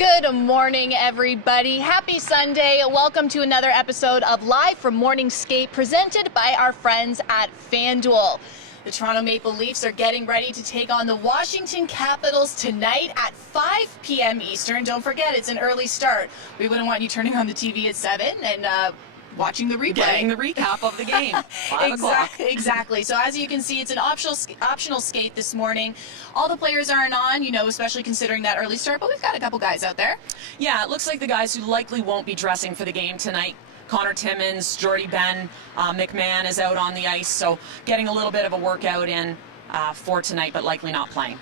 Good morning, everybody. Happy Sunday. Welcome to another episode of Live from Morning Skate presented by our friends at FanDuel. The Toronto Maple Leafs are getting ready to take on the Washington Capitals tonight at 5 p.m. Eastern. Don't forget, it's an early start. We wouldn't want you turning on the TV at 7 and watching the replay. Getting the recap of the game. 5 o'clock. Exactly. So as you can see, it's an optional skate this morning. All the players aren't on, especially considering that early start, but we've got a couple guys out there. Yeah, it looks like the guys who likely won't be dressing for the game tonight. Connor Timmins, Jordy Ben, McMahon is out on the ice, so getting a little bit of a workout in for tonight, but likely not playing.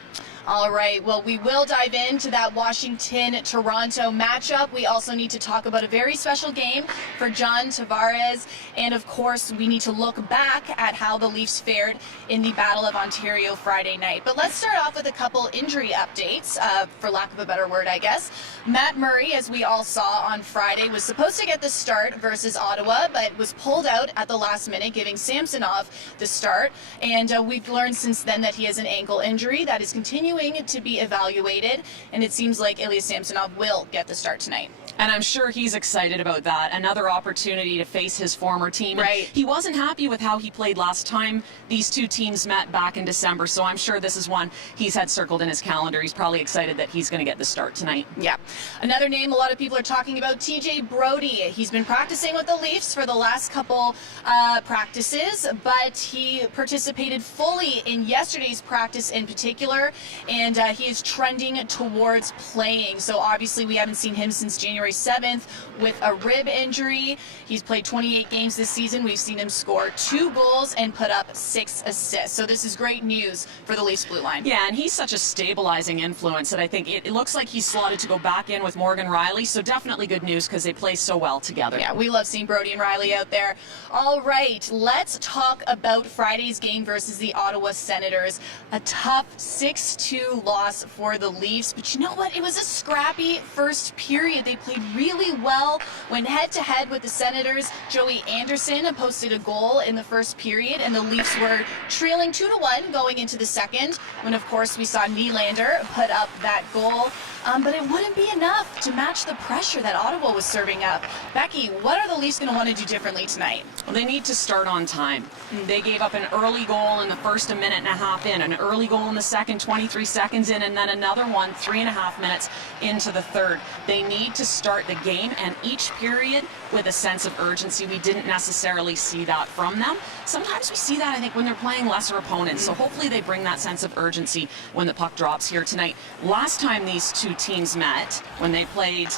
All right, well, we will dive into that Washington-Toronto matchup. We also need to talk about a very special game for John Tavares. And, of course, we need to look back at how the Leafs fared in the Battle of Ontario Friday night. But let's start off with a couple injury updates, for lack of a better word, I guess. Matt Murray, as we all saw on Friday, was supposed to get the start versus Ottawa, but was pulled out at the last minute, giving Samsonov the start. And we've learned since then that he has an ankle injury that is continuing to be evaluated, and it seems like Ilya Samsonov will get the start tonight. And I'm sure he's excited about that. Another opportunity to face his former team. Right. He wasn't happy with how he played last time these two teams met back in December, so I'm sure this is one he's had circled in his calendar. He's probably excited that he's going to get the start tonight. Yeah. Another name a lot of people are talking about, TJ Brodie. He's been practicing with the Leafs for the last couple practices, but he participated fully in yesterday's practice in particular, and he is trending towards playing. So obviously we haven't seen him since January 7th with a rib injury. He's played 28 games this season. We've seen him score 2 goals and put up 6 assists. So this is great news for the Leafs blue line. Yeah, and he's such a stabilizing influence that I think it looks like he's slotted to go back in with Morgan Riley. So definitely good news because they play so well together. Yeah, we love seeing Brodie and Riley out there. All right, let's talk about Friday's game versus the Ottawa Senators. A tough 6-2 loss for the Leafs, but you know what? It was a scrappy first period. They played really well, went head-to-head with the Senators. Joey Anderson posted a goal in the first period, and the Leafs were trailing 2-1 going into the second, when, of course, we saw Nylander put up that goal. But it wouldn't be enough to match the pressure that Ottawa was serving up. Becky, what are the Leafs going to want to do differently tonight? Well, they need to start on time. They gave up an early goal in the first, a minute and a half in, an early goal in the second, 23 seconds in, and then another one 3.5 minutes into the third. They need to start the game and each period with a sense of urgency. We didn't necessarily see that from them. Sometimes we see that, I think, when they're playing lesser opponents. So hopefully they bring that sense of urgency when the puck drops here tonight. Last time these two teams met, when they played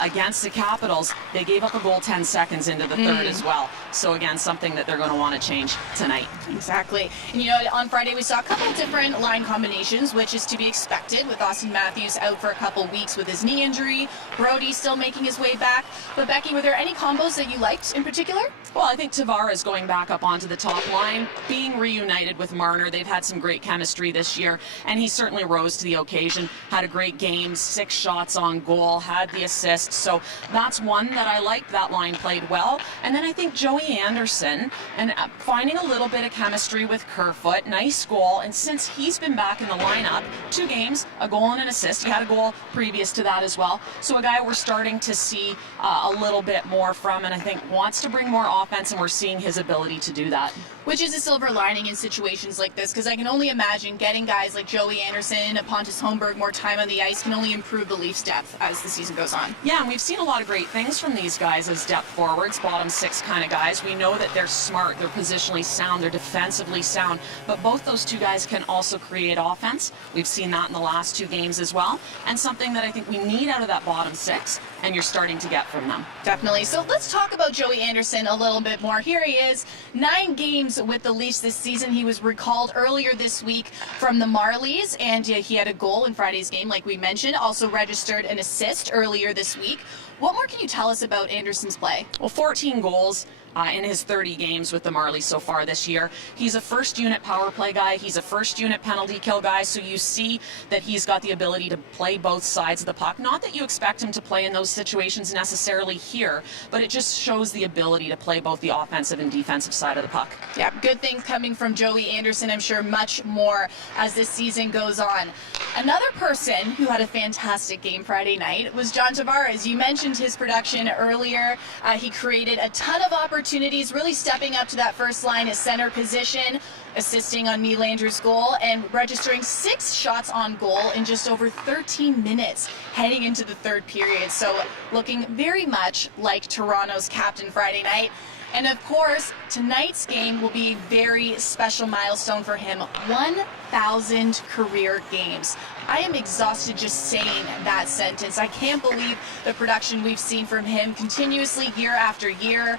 against the Capitals, they gave up a goal 10 seconds into the third as well. So again, something that they're going to want to change tonight. Exactly. And on Friday we saw a couple of different line combinations, which is to be expected with Austin Matthews out for a couple weeks with his knee injury. Brodie still making his way back. But Becky, were there any combos that you liked in particular? Well, I think Tavares going back up onto the top line, being reunited with Marner. They've had some great chemistry this year, and he certainly rose to the occasion. Had a great game, 6 shots on goal, had the assist. So that's one that I liked. That line played well. And then I think Joey Anderson and finding a little bit of chemistry with Kerfoot. Nice goal. And since he's been back in the lineup, 2 games, a goal and an assist. He had a goal previous to that as well. So a guy we're starting to see a little bit more from, and I think wants to bring more offense, and we're seeing his ability to do that. Which is a silver lining in situations like this, because I can only imagine getting guys like Joey Anderson, Pontus Holmberg more time on the ice can only improve the Leafs' depth as the season goes on. Yeah, and we've seen a lot of great things from these guys as depth forwards, bottom 6 kind of guys. We know that they're smart, they're positionally sound, they're defensively sound, but both those 2 guys can also create offense. We've seen that in the last 2 games as well, and something that I think we need out of that bottom 6, and you're starting to get from them. Definitely. So let's talk about Joey Anderson a little bit more. Here he is, 9 games with the Leafs this season. He was recalled earlier this week from the Marlies, and he had a goal in Friday's game, like we mentioned. Also registered an assist earlier this week. What more can you tell us about Anderson's play? Well, 14 goals, in his 30 games with the Marlies so far this year. He's a first unit power play guy. He's a first unit penalty kill guy. So you see that he's got the ability to play both sides of the puck. Not that you expect him to play in those situations necessarily here, but it just shows the ability to play both the offensive and defensive side of the puck. Yeah, good things coming from Joey Anderson. I'm sure much more as this season goes on. Another person who had a fantastic game Friday night was John Tavares. You mentioned his production earlier. He created a ton of opportunities, really stepping up to that first line at center position, assisting on Nylander's goal, and registering 6 shots on goal in just over 13 minutes heading into the third period. So looking very much like Toronto's captain Friday night. And of course, tonight's game will be a very special milestone for him. 1,000 career games. I am exhausted just saying that sentence. I can't believe the production we've seen from him continuously year after year.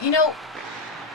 You know,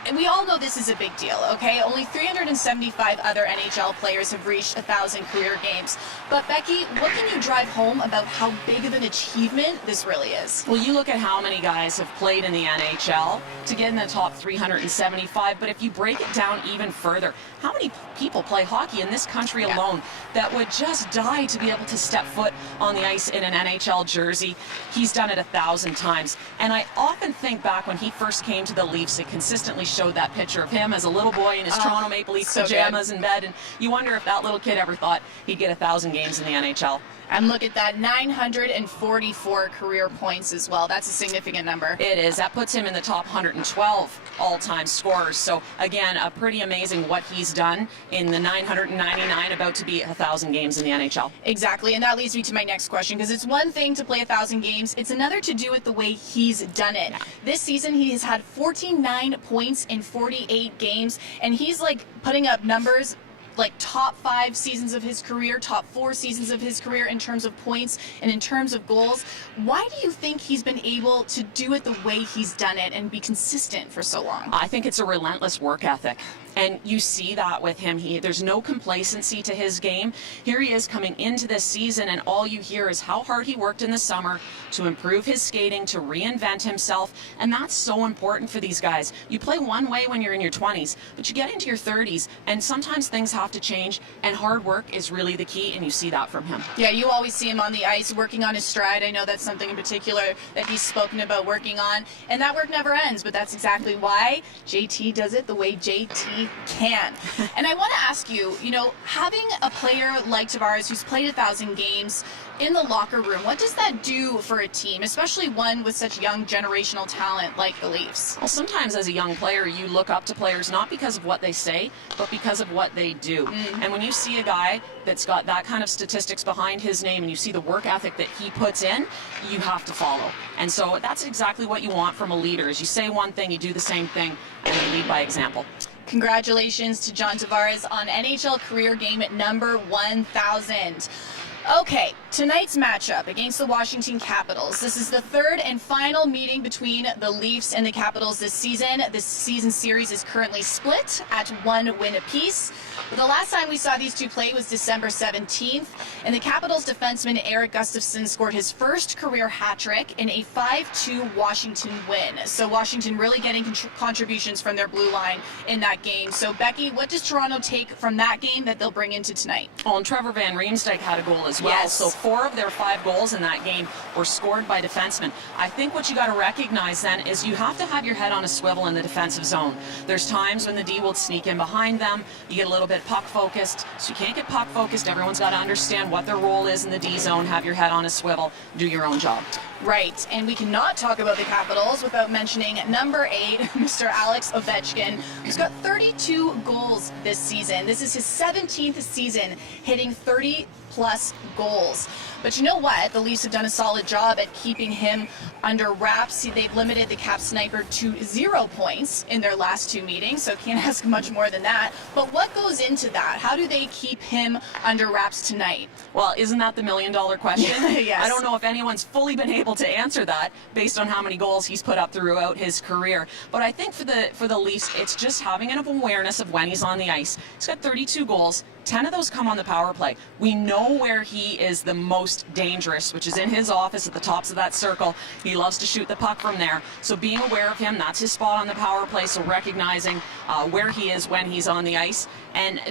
and we all know this is a big deal, okay? Only 375 other NHL players have reached 1,000 career games. But Becky, what can you drive home about how big of an achievement this really is? Well, you look at how many guys have played in the NHL to get in the top 375, but if you break it down even further, how many people play hockey in this country alone that would just die to be able to step foot on the ice in an NHL jersey? He's done it 1,000 times. And I often think back when he first came to the Leafs, it consistently showed that picture of him as a little boy in his Toronto Maple Leafs pajamas in bed, and you wonder if that little kid ever thought he'd get 1,000 games in the NHL. And look at that, 944 career points as well. That's a significant number. It is. That puts him in the top 112 all-time scorers. So again, pretty amazing what he's done in the 999, about to be 1,000 games in the NHL. Exactly, and that leads me to my next question, because it's one thing to play 1,000 games, it's another to do it the way he's done it. This season, he has had 49 points in 48 games, and he's like putting up numbers like top 5 seasons of his career, top 4 seasons of his career in terms of points and in terms of goals. Why do you think he's been able to do it the way he's done it and be consistent for so long? I think it's a relentless work ethic. And you see that with him. There's no complacency to his game. Here he is coming into this season, and all you hear is how hard he worked in the summer to improve his skating, to reinvent himself. And that's so important for these guys. You play one way when you're in your 20s, but you get into your 30s, and sometimes things have to change, and hard work is really the key, and you see that from him. Yeah, you always see him on the ice working on his stride. I know that's something in particular that he's spoken about working on, and that work never ends, but that's exactly why JT does it the way JT can. And I want to ask you, you know, having a player like Tavares who's played 1,000 games in the locker room, what does that do for a team, especially one with such young generational talent like the Leafs? Well, sometimes as a young player, you look up to players not because of what they say, but because of what they do. And when you see a guy that's got that kind of statistics behind his name, and you see the work ethic that he puts in, you have to follow. And so that's exactly what you want from a leader, is you say one thing, you do the same thing, and you lead by example. Congratulations to John Tavares on NHL career game at number 1,000. Okay, tonight's matchup against the Washington Capitals. This is the third and final meeting between the Leafs and the Capitals this season. This season series is currently split at 1 win apiece. But the last time we saw these two play was December 17th, and the Capitals defenseman Eric Gustafsson scored his first career hat trick in a 5-2 Washington win. So Washington really getting contributions from their blue line in that game. So Becky, what does Toronto take from that game that they'll bring into tonight? Oh, and Trevor Van Riemsdyk had a goal as well. Yes. So 4 of their 5 goals in that game were scored by defensemen. I think what you got to recognize then is you have to have your head on a swivel in the defensive zone. There's times when the D will sneak in behind them. You get a little bit puck focused. So you can't get puck focused. Everyone's got to understand what their role is in the D zone. Have your head on a swivel. Do your own job. Right, and we cannot talk about the Capitals without mentioning number 8, Mr. Alex Ovechkin, who's got 32 goals this season. This is his 17th season hitting 30-plus goals. But you know what? The Leafs have done a solid job at keeping him under wraps. They've limited the Cap Sniper to 0 points in their last 2 meetings, so can't ask much more than that. But what goes into that? How do they keep him under wraps tonight? Well, isn't that the million-dollar question? Yes. I don't know if anyone's fully been able to answer that based on how many goals he's put up throughout his career. But I think for the Leafs, it's just having an awareness of when he's on the ice. He's got 32 goals. 10 of those come on the power play. We know where he is the most dangerous, which is in his office at the tops of that circle. He loves to shoot the puck from there. So being aware of him, that's his spot on the power play, so recognizing where he is when he's on the ice.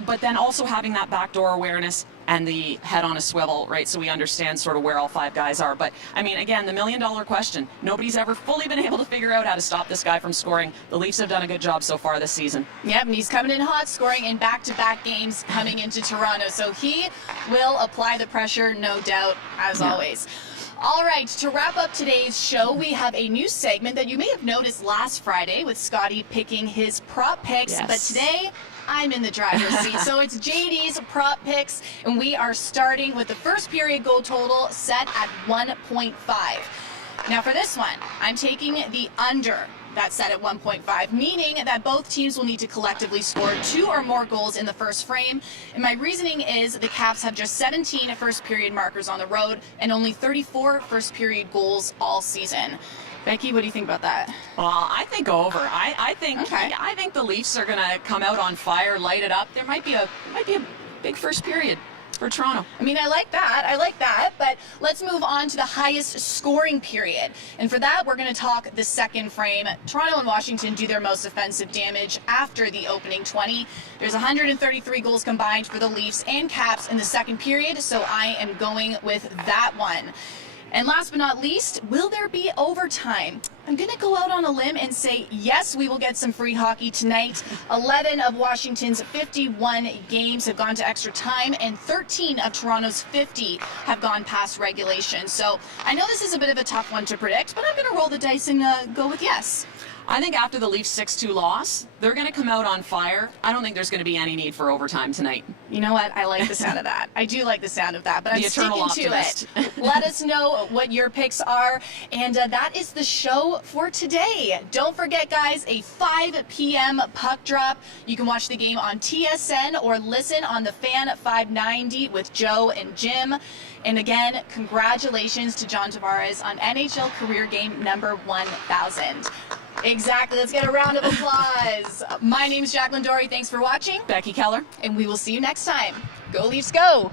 But then also having that backdoor awareness and the head on a swivel, right? So we understand sort of where all 5 guys are. But I mean, again, the $1 million question. Nobody's ever fully been able to figure out how to stop this guy from scoring. The Leafs have done a good job so far this season. Yep, and he's coming in hot, scoring in back-to-back games coming into Toronto. So he will apply the pressure, no doubt, as always. All right, to wrap up today's show, we have a new segment that you may have noticed last Friday with Scotty picking his prop picks. Yes. But today, I'm in the driver's seat. So it's JD's Prop Picks, and we are starting with the first period goal total set at 1.5. Now for this one, I'm taking the under. That's set at 1.5, meaning that both teams will need to collectively score 2 or more goals in the first frame. And my reasoning is the Caps have just 17 first period markers on the road and only 34 first period goals all season. Becky, what do you think about that? Well, I think over. I think Okay. I think the Leafs are going to come out on fire, light it up. There might be a big first period for Toronto. I mean, I like that, but let's move on to the highest scoring period. And for that, we're going to talk the second frame. Toronto and Washington do their most offensive damage after the opening 20. There's 133 goals combined for the Leafs and Caps in the second period, so I am going with that one. And last but not least, will there be overtime? I'm going to go out on a limb and say, yes, we will get some free hockey tonight. 11 of Washington's 51 games have gone to extra time, and 13 of Toronto's 50 have gone past regulation. So I know this is a bit of a tough one to predict, but I'm going to roll the dice and go with yes. I think after the Leafs 6-2 loss, they're going to come out on fire. I don't think there's going to be any need for overtime tonight. You know what? I like the sound of that. I do like the sound of that, but I'm The eternal sticking to it. optimist. Let us know what your picks are, and that is the show for today. Don't forget, guys, a 5 p.m. puck drop. You can watch the game on TSN or listen on the Fan 590 with Joe and Jim. And again, congratulations to John Tavares on NHL career game number 1,000. Exactly. Let's get a round of applause. My name is Jacqueline Doorey. Thanks for watching. Becky Kellar. And we will see you next time. Go Leafs, go!